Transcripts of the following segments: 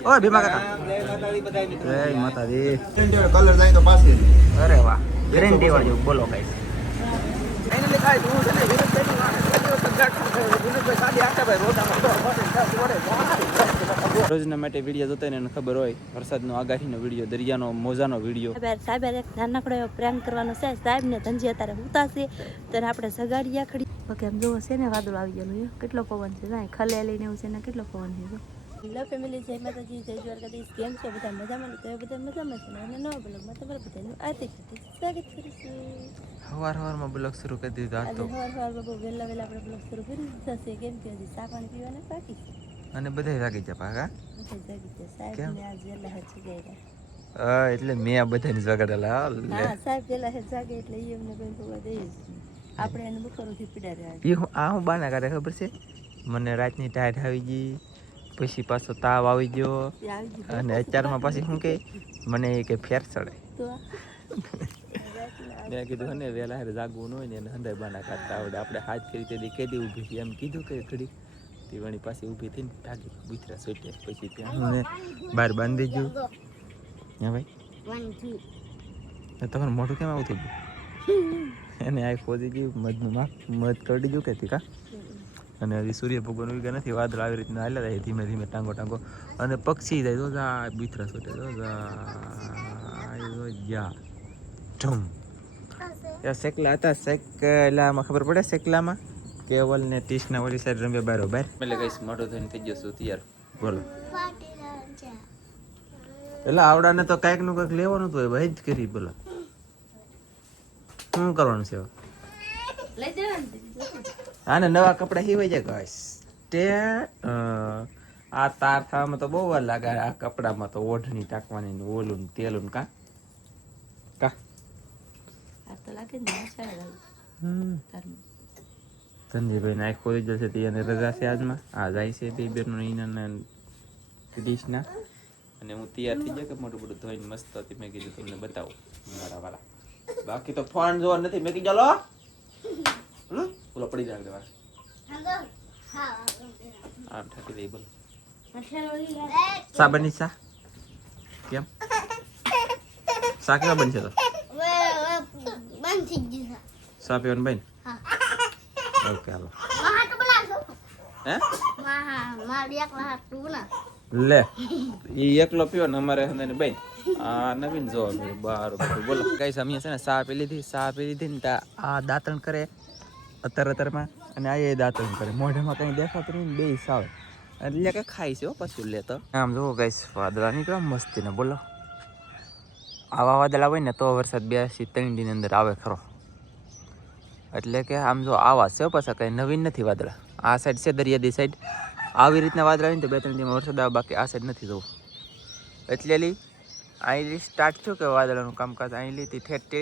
ઓય ભીમા કાકા જય માતાજી કલર જાય તો પાછી અરે વાહ ગેરંટી વાળું બોલો ગાઈસ ફાઇનલી ગાઈસ હું છે ને રોજના માટે વિડીયો જોતા ને ખબર હોય વરસાદનો આગાહીનો વિડીયો દરિયાનો મોજાનો વિડીયો સાહેબ એક નાનકડો એવો પ્રેમ કરવાનો છે સાહેબ ને ધનજી અત્યારે ઉતારશે ત્યારે આપણે સગાડિયા ખડી ઓકે એમ જોવો છે ને વાદળ આવી ગયેલું કેટલો પવન છે ના ખલે લઈને એવું છે ને કેટલો પવન છે હેલો ફેમિલી જય માતાજી જય દ્વારકાધીશ કેમ છો બધા મજામાં તો બધા મજામાં છે અને નવા બ્લોગમાં તમારા બધાનું આર્થિક સ્વાગત કરીશું હવારમાં બ્લોગ શરૂ કરી દીધો આજે સવારમાં બહુ વહેલા આપણે બ્લોગ શરૂ કરી દીધો છે કેમ કે હજી ચા પાણી પીવાના બાકી છે અને બધા જાગી જા પાકા એટલે મેં આ બધાને જગાડેલા સાહેબ પેલા હે જાગે એટલે ઈ અમને કોઈ ખબર દે આપણે એને બપોરથી પીડાડ્યા ઈ હું બાના કરે ખબર છે મને રાતની ટાઈટ આવી ગઈ પછી પાછો તાવ આવી ગયો અને અત્યારમાં પાછી શું કે મને એ કે ફેર ચડે મેં કીધું ને વહેલા હારે જાગવું ન હોય ને એને હંધાઈ બાના કાઢતા આવડે આપણે હાથ કરી તે કેદી ઊભી એમ કીધું કે ઘડી વણી પાસે ઊભી થઈને ભાગી બુથરા સોટે પછી ત્યાં હું બહાર બાંધી ગયું હા ભાઈ તમારું મોઢું કેમ આવું થઈ ગયું એને આ ખોદી ગયું મધનું મધ કરડી ગયું કે કા અને હજી સૂર્ય ભગવાન ઉગ્યા નથી વાદળ આવી રીતના હાલ્યા જાય ધીમે ધીમે ટાંગો અને પક્ષી જાય તો જા બુથરા સોટે તો જા ઢમ શેકલા હતા શેકલામાં ખબર પડે શેકલામાં કેવલ ને ટીશ ના ઓલી સાઈડ રમ્યા બરોબર એટલે કઈશ મોટો થઈને થઈ જશો તૈયાર બોલો એટલે આવડાને તો કાંઈક નું કંઈક લેવાનું તો ભાઈ જ કરી બોલો શું કરવાનું છે આને નવા કપડા સીવાઈ જાય ગાઈસ તે આ તાર થવામાં તો બહુ વાર લાગે આ કપડામાં તો ઓઢણી ટાંકવાની ને ઓલું તેલું કા કા તો લાગે ને ધનજીભાઈ નાખ ખોલી જશે તે અને રજા છે આજમાં આ જાય છે બે બેનું ઈના ડીશના અને હું તૈયાર થઈ ગયો કે મોટું બધું ધોઈને મસ્ત હતી મેં કીધું તમને બતાવું મારા વાળા બાકી તો ફોન જોવા નથી મેં કીધું ચાલો બોલો પડી જાય દેવા આમ ઠાકી દઈ બોલો સા બની સા કેમ સા કેવા બનશે તો સા પીવાનું બન ઓકે હાલો હે લે ઈ એકલો પીવો ને અમારે હંદાને બેન આ નવીન જોવા બાર બોલો ગાઈસ અમે છે ને ચા પી લીધી ને આ દાંતણ કરે અત્યારમાં અને આ દાંતણ કરે મોઢામાં કઈ દેખાતું નહીં બે સાવ એટલે કે ખાય છે પાછું લેતો આમ જોવો ગાઈસ વાદળા નીકળ્યા મસ્તી ને બોલો આવા વાદળા હોય ને તો વરસાદ 2 થી 3 દિન અંદર આવે ખરો એટલે કે આમ જો આવા છે પાછા કઈ નવીન નથી વાદળા આ સાઈડ છે દરિયાદી સાઈડ આવી રીતના વાદળા આવીને તો 2-3 દિવસમાં વરસાદ આવે બાકી આ સાઈડ નથી જવું એટલે અહીં સ્ટાર્ટ થયું કે વાદળાનું કામકાજ અહીં લીધી ઠેઠ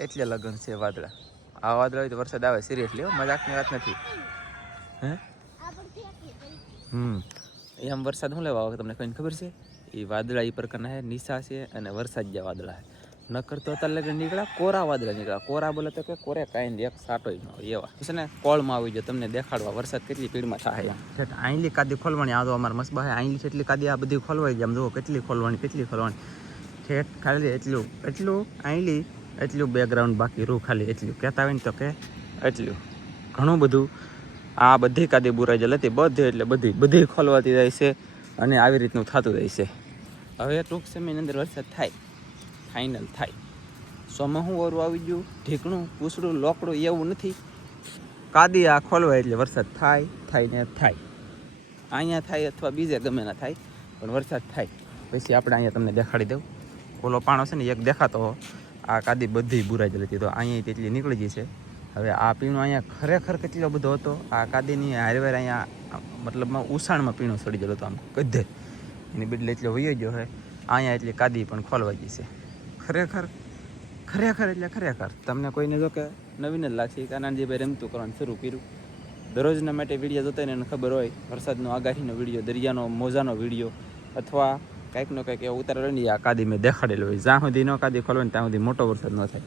એટલે લગન છે વાદળા આ વાદળા હોય તો વરસાદ આવે સિરિયસલી મજાકની વાત નથી હે એમ વરસાદ શું લેવા આવે તમને કોઈને ખબર છે એ વાદળા એ પ્રકારના છે નિશા છે અને વરસાદ જ્યાં વાદળા છે ન કરતો અત્યારે લગન નીકળ્યા કોરા વાદળા નીકળ્યા કોરા બોલે તો કે કોરે કાંઈ એક સાટોય ન હોય એવા છે ને કોળમાં આવી જાય તમને દેખાડવા વરસાદ કેટલી સ્પીડમાં થાય એમ આઈલી કાદી ખોલવાની આ તો અમારા મસ્બા આઈલી એટલી કાદી આ બધી ખોલવાઈ જાય આમ જુઓ કેટલી ખોલવાની ઠેઠ ખાલી એટલું આઈલી એટલું બેકગ્રાઉન્ડ બાકી રૂ ખાલી એટલું કહેતા હોય ને તો કે એટલું ઘણું બધું આ બધી કાદી બુરાઈ જાય હતી બધી એટલે બધી ખોલવાતી જાય છે અને આવી રીતનું થતું જાય છે હવે ટૂંક સમયની અંદર વરસાદ થાય ફાઇનલ થાય સોમાં હું ઓરું આવી ગયું ઢીકણું પૂછડું લોકડું એવું નથી કાદી આ ખોલવાય એટલે વરસાદ થાય ને થાય અહીંયા થાય અથવા બીજે ગમે ના થાય પણ વરસાદ થાય પછી આપણે અહીંયા તમને દેખાડી દઉં ઓલો પાણો છે ને એક દેખાતો આ કાદી બધી બુરાઈ જ હતી તો અહીંયા તેટલી નીકળી ગઈ છે હવે આ પીણું અહીંયા ખરેખર કેટલો બધો હતો આ કાદીની હારવાર અહીંયા મતલબમાં ઉસાણમાં પીણું સડી ગયેલો હતો આમ ગધે એની બદલે એટલો વયો ગયો હોય અહીંયા એટલી કાદી પણ ખોલવાઈ ગઈ છે ખરેખર એટલે ખરેખર તમને કોઈને જો કે નવીન જ લાગશે કે આનંદજીભાઈ રમતું કરવાનું શરૂ કર્યું દરરોજના માટે વિડીયો જોતા એને ખબર હોય વરસાદનો આગાહીનો વિડીયો દરિયાનો મોજાનો વિડીયો અથવા કંઈકનો કંઈક એવો ઉતારેલો નહીં આ કાદી મેં દેખાડેલો હોય જ્યાં સુધી ન કાદી ખોલવાય ત્યાં સુધી મોટો વરસાદ ન થાય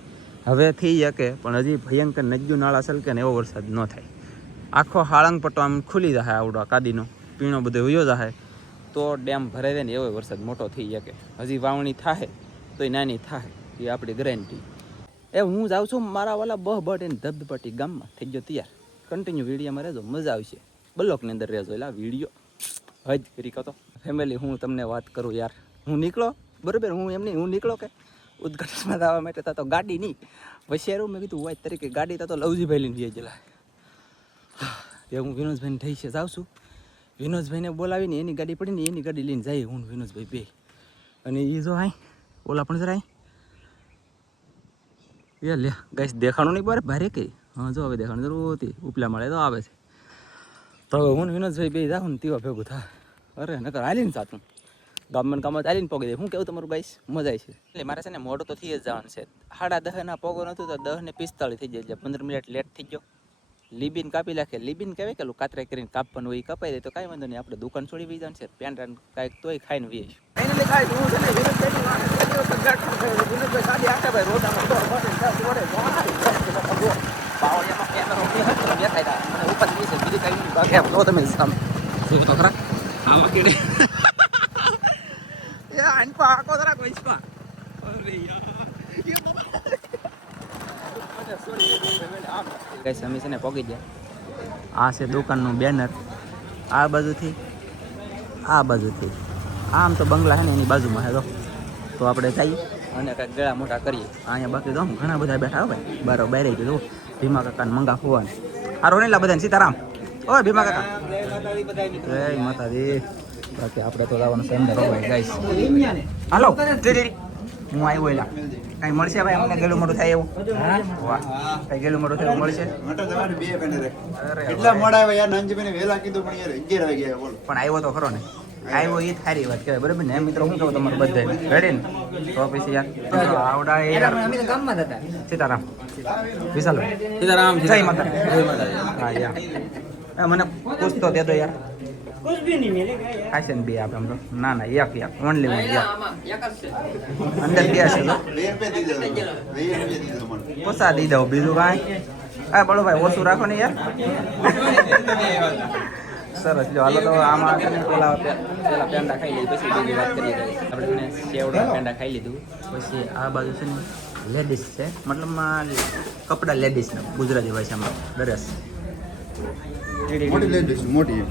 હવે થઈ શકે પણ હજી ભયંકર નજ્જુ નાળા સલકે ને એવો વરસાદ ન થાય આખો હાળંગ પટ્ટો આમ ખુલી જાય આવડો કાદીનો પીણો બધો વયો જાય તો ડેમ ભરાઈ જાય ને એવો વરસાદ મોટો થઈ શકે. હજી વાવણી થાય તોય નાની થાય એ આપણી ગેરંટી. એ હું જાઉં છું મારા વાલા બહબટ એને ધબધપાટી ગામમાં થઈ ગયો તૈયાર. કન્ટિન્યુ વિડીયોમાં રહેજો, મજા આવશે. બ્લોકની અંદર રહેજો. એટલે વિડીયો હજ કરી કહો તો ફેમિલી હું તમને વાત કરું યાર. હું નીકળો બરાબર, હું નીકળો કે ઉદઘાટનમાં આવવા માટે તો ગાડી નહીં વશિયારું. મેં કીધું વાય તરીકે ગાડી તો લવજીભાઈ લઈને જઈ ગયેલા. તે હું વિનોદભાઈને થઈ છે જાઉં છું. વિનોદભાઈને બોલાવીને એની ગાડી પડીને એની ગાડી લઈને જઈએ હું વિનોદભાઈ બે. અને એ જો હાઈ ઓલા પણ જરા એ લે ગાઈસ દેખાણું નહીં બરાબર ભારે કઈ. હા જો હવે દેખાણું જરૂર હતી. ઉપલા મળે તો આવે છે. તો હવે હું વિનોદભાઈ બે જાઉં ને તેવા ભેગું થા. અરે નકર હાલીને સાતું ગામમાં કામ ચાલીને પોગી દે. શું કેવું તમારું ગાઈસ? મજા આવી છે. એટલે મારે છે ને મોડું તો થઈ જ જવાનું છે. 10:30 પોગો નહોતું તો 10:45 થઈ જાય. 15 મિનિટ લેટ થઈ ગયો. લીબીન કાપી નાખે. લીબીન કહેવાય કે કાતરા કરીને કાપવાનું હોય કપાઈ દે તો કાંઈ વાંધો નહીં. આપણે દુકાન છોડી વી જવાનું છે. પેન્ટ કાંઈક તોય ખાઈને વીએ તમે તો ખરા આમાં કેડે અમે છે ને પહોંચી ગયા. આ છે દુકાનનું બેનર. આ બાજુથી આમ તો બંગલા છે ને એની બાજુમાં છે. તો આપણે જઈએ અને કાંઈક ગળા મોટા કરીએ. અહીંયા બાકી તો ઘણા બધા બેઠા હોય બરાબર. ગયું ભીમા કાકાને મંગા ફોવાને હારો નહીં લા બધાને સીતારામ. ઓય ભીમા કાકા જય માતાજી. બાકી આપણે તો જવાનું છે અંદર ગાઈસ. હાલો હું આવ્યો એલા કઈ મળશે ભાઈ અમને ગેલું મોટું થાય એવું? વાહ કઈ ગેલું મોટું થાય મળશે? એટલા મોડા આવ્યા યાર. નંજભાઈને વહેલા કીધું પણ યાર 11 વાગ્યા બોલો. પણ આવ્યો તો ખરો ને. આવ્યો એ સારી વાત કહેવાય બરાબર ને મિત્રો. શું કહું તમારું બધા રેડી ને તો પછી યાર આવડા એ ગામમાં હતા. સીતારામ વિશાલ સીતારામ જય માતા હા યાર મને પૂછતો દે દો યાર. ખાશે ને બે આપણે આમ તો ના એક ઓનલી અંદર બે છે પોસા દઈ દઉં બીજું કાંઈ. હા બોલો ભાઈ ઓછું રાખો ને યાર. સરસ જો હાલો તો આમાં પેલા પેંડા ખાઈ લઈએ પછી બીજી વાત કરીએ. આપણે સેવડા પેંડા ખાઈ લીધું પછી આ બાજુ છે ને લેડીઝ છે મતલબમાં કપડા લેડીઝના ગુજરાતી ભાષામાં ડ્રેસ મોટી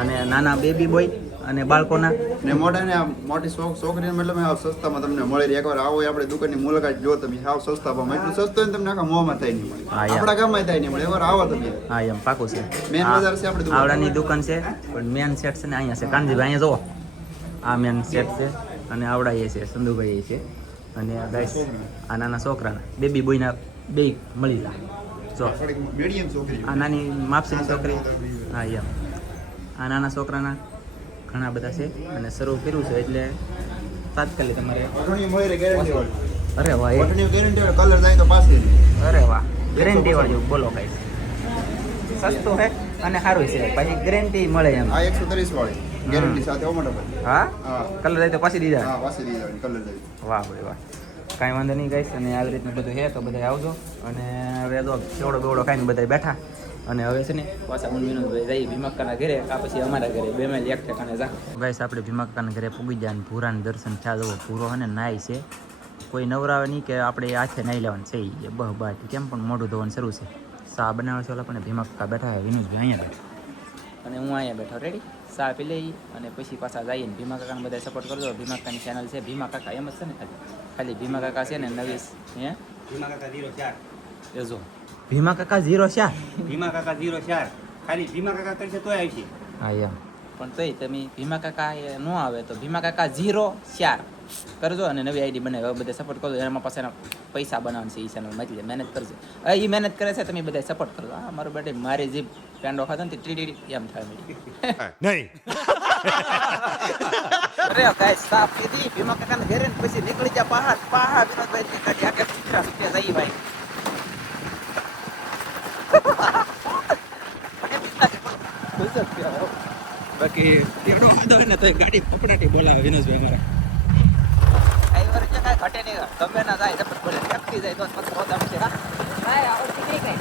અને નાના બેબી બોય અને બાળકોના ને મોટા ને મોટી છોકરી મતલબ હાવ સસ્તામાં તમને મળે. એકવાર આવો આપણે દુકાનની મુલાકાત જો તમે હાવ સસ્તા ભાવ એટલું સસ્તું હોય તમને આખા મોંમાં થાય નહીં મળે. આપણા ગામમાં થાય નહીં મળે. એકવાર આવો તમે. હા એમ પાકું છે. મેન બજાર છે આપણે આવડાની દુકાન છે પણ મેન સેટ છે ને અહીંયા છે કાનજીભાઈ. અહીંયા જુઓ આ મેન સેટ છે અને આવડા એ છે સંધુભાઈ એ છે અને ગાઈસ આ નાના છોકરાના બેબી બોયના બે મળી જાય. જો મીડિયમ છોકરી આ નાની માપસીની છોકરી હા એમ આ નાના છોકરાના ઘણા બધા છે અને શરૂ કર્યું છે એટલે તાત્કાલિક તમારે ગેરંટી વાળી. અરે વાહ ગેરંટી વાળી કલર જાય તો પાછી. અરે વાહ ગેરંટી વાળું બોલો કઈ સસ્તું છે અને સારું છે પછી ગેરંટી મળે એમ. આ 130 વાળી ગેરંટી સાથે ઓમોટો પર. હા કલર જાય તો પાછી દીધા. હા પાછી દીધા કલર જાય. વાહ ભાઈ વાહ કાંઈ વાંધો નહીં ગાઈસ. અને આવી રીતનું બધું છે તો બધા આવજો. અને હવે તો સેવડો બેવડો ખાઈને બધા બેઠા અને હવે છે ને પાછા હું વિનોદભાઈ જઈએ ભીમાકાના ઘરે આ પછી અમારા ઘરે બે મેલ એક ઠેકાણે જા. ગાઈસ આપણે ભીમાકાના ઘરે પૂગી જાય અને ભૂરાને દર્શન થયા જવો. ભૂરો અને નાય છે કોઈ નવરાવે નહીં કે આપણે હાથે નાઈ લેવાનું છે. એ બહ બાટ કેમ પણ મોઢું ધોવાનું શરૂ છે. સા બનાવે છે ઓલા પણ ભીમાકા બેઠા હોય વિનોદભાઈ અહીંયા બેઠા અને હું અહીંયા બેઠો રેડી સા પી લઈ અને પછી પાછા જઈએ ને ભીમા કાકાને બધા સપોર્ટ કરજો. ભીમા કાકાની ચેનલ છે ભીમા કાકા એમ જ છે ને ખાલી ભીમા કાકા છે ને નવી હે ભીમા કાકા 04 એ જો ભીમા કાકા 04 ભીમા કાકા 04 ખાલી ભીમા કાકા કરશે તોય આવશે. હા એમ પણ તોય તમે ભીમા કાકા એ ન આવે તો ભીમા કાકા 04 કરજો અને નવી આઈડી બનાવી બધા સપોર્ટ કરજો. એમાં પાછા પૈસા બનાવવાનું છે એ ચેનલમાં એટલે મહેનત કરજો. એ મહેનત કરે છે તમે બધા સપોર્ટ કરજો. હા મારું બેટે મારી જે પેન્ડો ખાતો ને ટીડી એમ થાય નહીં. અરે ગાઈસ સાફ કીધી ભીમા કાકાને ઘરે ને પછી નીકળી જા પહાડ વિનોદભાઈ ની ગાડી આકે 50 રૂપિયા જઈ ભાઈ. બાકી તેડો વાંધો ને તો ગાડી પકડાટી બોલાવે વિનોદભાઈ મારા. ડ્રાઈવર છે કાંઈ ઘટે નહીં ગમે ના જાય જબરજસ્ત બોલે વ્યક્તિ જાય તો પત્ર હોતા છે. હા આવડતી નહીં કઈ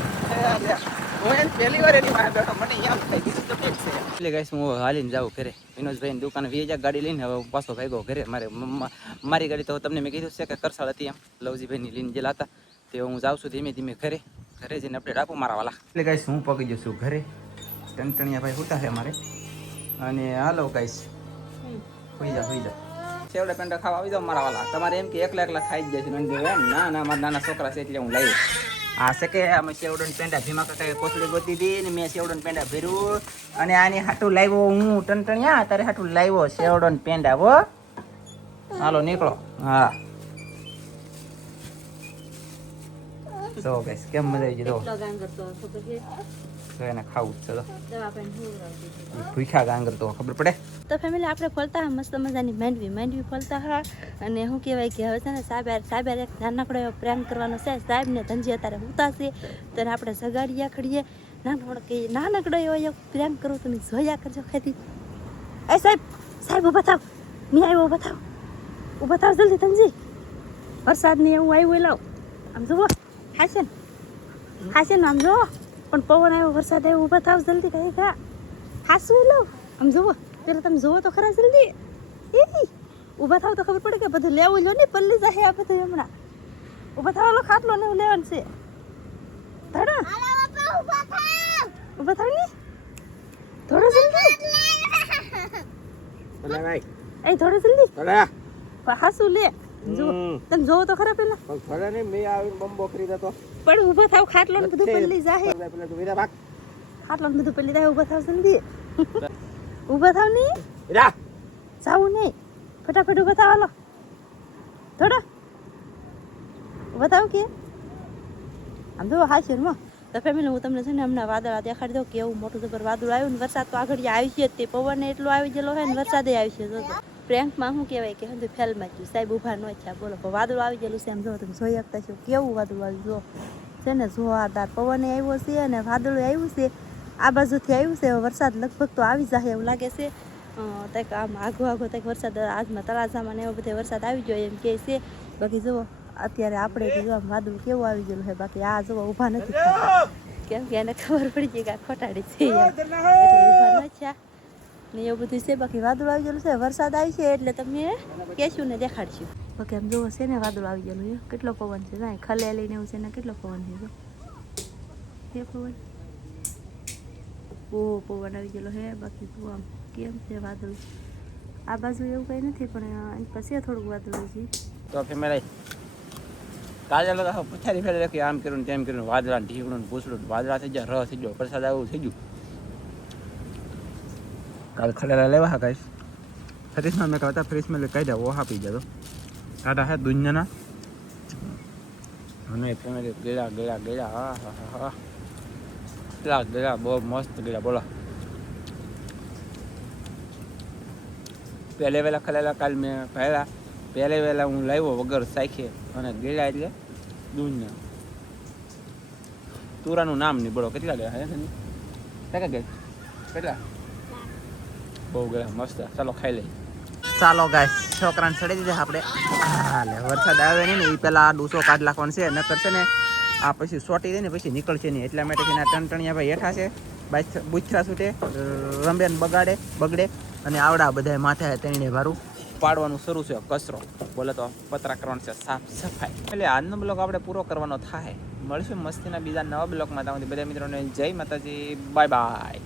હું એને પહેલી વાર એની પાસે બેઠો, મને યાદ થઈ ગયું તો ઠીક છે. એટલે ગાઈસ હું હાલીને જાઉં ઘરે. વિનોદભાઈની દુકાને વીજા ગાડી લઈને હવે હું પાછો ભાગ્યો ઘરે. મારી ગાડી તો તમને મેં કીધું છે કે કરસાળ હતી એમ, લવજીભાઈની લઈને ગયેલા હતા. તે હું જાઉં છું ધીમે ધીમે ઘરે જઈને અપડેટ આપું મારા વાલા. એટલે ગાઈસ હું પગી જઉં છું ઘરે. ટંટણિયા ભાઈ હોતા છે મારે. અને હાલો ગાઈસ હોઈ જા સેવડે પેંડા ખાવા આવી જાવ મારા વાલા. તમારે એમ કે એકલા ખાઈ જ જાય છે એમ? ના મારા નાના છોકરા છે એટલે હું લાવી. આ છે કે અમે સેવડન પેંડા ભીમા કાકાએ કોથળી ગોતી હતી ને મેં સેવડન પેંડા ભર્યું અને આની હાટું લાવ્યો હું ટંટણિયા. તારે હાટું લાવ્યો સેવડન પેંડા હો. હાલો નીકળો. હા સો ગાઈસ કેમ મજા આવી ગઈ? તો એને ખાવું જ છે તો ભૂખ્યા ગાંગર તો ખબર પડે. તો ફેમિલી આપણે ફરતા હા મસ્ત મજાની માંડવી ફરતા હા. અને શું કહેવાય કે હવે છે ને સાહેબ એક નાનકડો એવો પ્રેન્ક કરવાનો છે. સાહેબ ને ધનજી અત્યારે ઉતા છે તો આપણે સગાડીયા ખડીએ નાનકડો એવો એક પ્રેન્ક કરું તમે જોયા કરજો ખાતી. એ સાહેબ ઊભા થાવ. મેં આવ્યો ઊભા થાવ જલ્દી ધનજી. વરસાદ ને એવું આવ્યું લાવ આમ જુઓ હાશે ને આમ જુઓ પણ પવન આવ્યો વરસાદ આવ્યો ઊભા થાવ જલ્દી કઈ ખા હાસું લાવ આમ જુઓ પેલા તમે જુઓ તો ખરા જલ્દી. ઊભા થાવ તો ખબર પડે કે બધું લેવું લો ને પલ્લી જાય આ બધું હમણાં. ઊભા થાવ લો ખાટલો ને એવું લેવાનું છે. ધડા ઊભા થાવ ને થોડો જલ્દી થોડો જલ્દી હાસું લે. જુઓ તમે જોવો તો ખરા પેલા પણ ઊભા થાવ ખાટલો ને બધું પલ્લી જાય. ખાટલો ને બધું પલ્લી જાય. ઊભા થાવ જલ્દી. ઊભા થાવ નહીં જાવું નહીં ફટાફટ ઊભા થાવ. હાલો થોડા ઊભા થાવ કે આમ જો હાશીરમાં. તો ફેમિલી હું તમને છે ને હમણાં વાદળા દેખાડી દઉં કેવું મોટું જબર વાદળ આવ્યું ને વરસાદ તો આગળ આવી છે. તે પવન એટલો આવી ગયેલો હોય ને વરસાદે આવી છે. જો પ્રેન્કમાં શું કહેવાય કે હંધું ફેલમાં ગયું સાહેબ ઊભા ન થયા. બોલો વાદળ આવી ગયેલું છે એમ જો તમે જોઈ શકતા છો કેવું વાદળ આવ્યું. જો છે ને જોરદાર પવને આવ્યો છે અને વાદળ આવ્યું છે. આ બાજુથી આવ્યું છે. વરસાદ લગભગ તો આવી જાય એવું લાગે છે. કંઈક આમ આગો કંઈક વરસાદ આજમાં તળાજામાં ને એવો બધો વરસાદ આવી ગયો એમ કહે છે. બાકી જુઓ અત્યારે આપણે જો વાદળ કેવું આવી ગયેલું છે. બાકી આ જુઓ ઊભા નથી થતા કેમ કે એને ખબર પડી ગઈ કે આ ખોટાડી છે એટલે ઊભા ન થયા ને એવું બધું છે. બાકી વાદળ આવી ગયેલું છે. વરસાદ આવી છે એટલે તમને કહેશું ને દેખાડશું. બાકી આમ જુઓ છે ને વાદળ આવી ગયેલું છે. કેટલો પવન છે ના ખલે લઈને એવું છે ને કેટલો પવન છે. જો એ પવન બહુ પવન આવી ગયેલો છે. બાકી તું આમ કેમ છે વાદળ આ બાજુ એવું કંઈ નથી પણ પછી થોડુંક વાદળ છે. તો ફેમિલી કાલે લોકો પછાડી ફેરે રાખી આમ કર્યું તેમ કર્યું વાદળા ઢીકણું પૂછડું વાદળા થઈ ગયા રસ થઈ ગયો વરસાદ આવું થઈ ગયું. કાલે ખલેલા લેવા હા ગાઈસ ફ્રીજમાં મેં કહતા ફ્રીજમાં લઈ કાઢ્યા ઓહા પી જતો ટાટા હે દુનિયાના. અને ફેમિલી ગળ્યા હા કેટલા ગળ્યા બહુ મસ્ત ગળ્યા બોલો. પહેલે વહેલા ખલેલા કાલ મેં પહેલે વહેલા હું લાવ્યો વગર સાખે અને ગળ્યા એટલે દુનિયા. તુરાનું નામ નહીં બોલો કેટલા ગયા હે ટકા ગયા કેટલા બહુ ગયા મસ્ત. ચાલો ખાઈ લઈએ. ચાલો ગાઈસ છોકરાને ચડી દીધા આપણે. હાલે વરસાદ આવે નહીં ને એ પહેલાં ડૂસો કાઢ નાખવાનો છે નકર છે ને આ પછી સોટી દે ને પછી નીકળશે નહીં એટલા માટે છે ટણટણિયા ભાઈ હેઠા છે બુથરા છૂટે રંબે બગડે અને આવડા બધા માથે તેણીને ભારું પાડવાનું શરૂ છે કચરો બોલે તો પતરા કરવાનું છે સાફ સફાઈ. એટલે આજનો બ્લોગ આપણે પૂરો કરવાનો થાય. મળશું મસ્તીના બીજા નવા બ્લોગમાં. ત્યાં બધા મિત્રોને જય માતાજી બાય બાય.